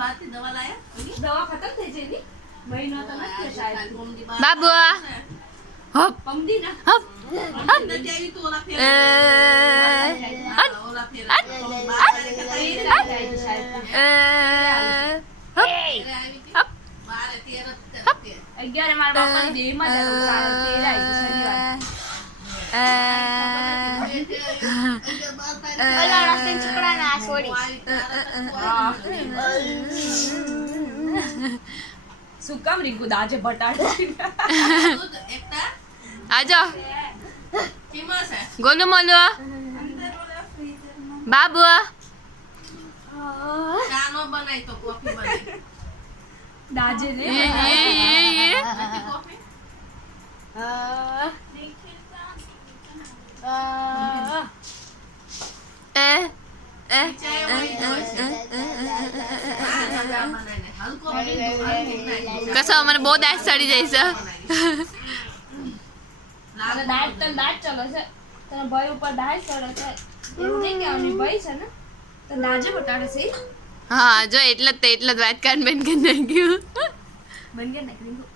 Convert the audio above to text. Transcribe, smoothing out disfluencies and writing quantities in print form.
દવા ખતમ થઈ જઈ મહિનો તો નથી શાયદ બાબુ હપ પમદી ના હપ અગિયારે મારા બાપાની દેહમાં શું કામ રીંકુ દાજે બટાટા આજો ગોલુ મોલુ બાબુ દાજે રે કસો મને બહુ દાંત સડી જાય છે દાંત તને દાંત ચલો છે તને ભાઈ ઉપર દાંત ચડે છે એવું નહીં કહેવાનું ભાઈ છે ને તો દાજે બટાડે છે હા જો એટલે જ વાત કાન બેન કે નાખ્યું બન ગયા નાખી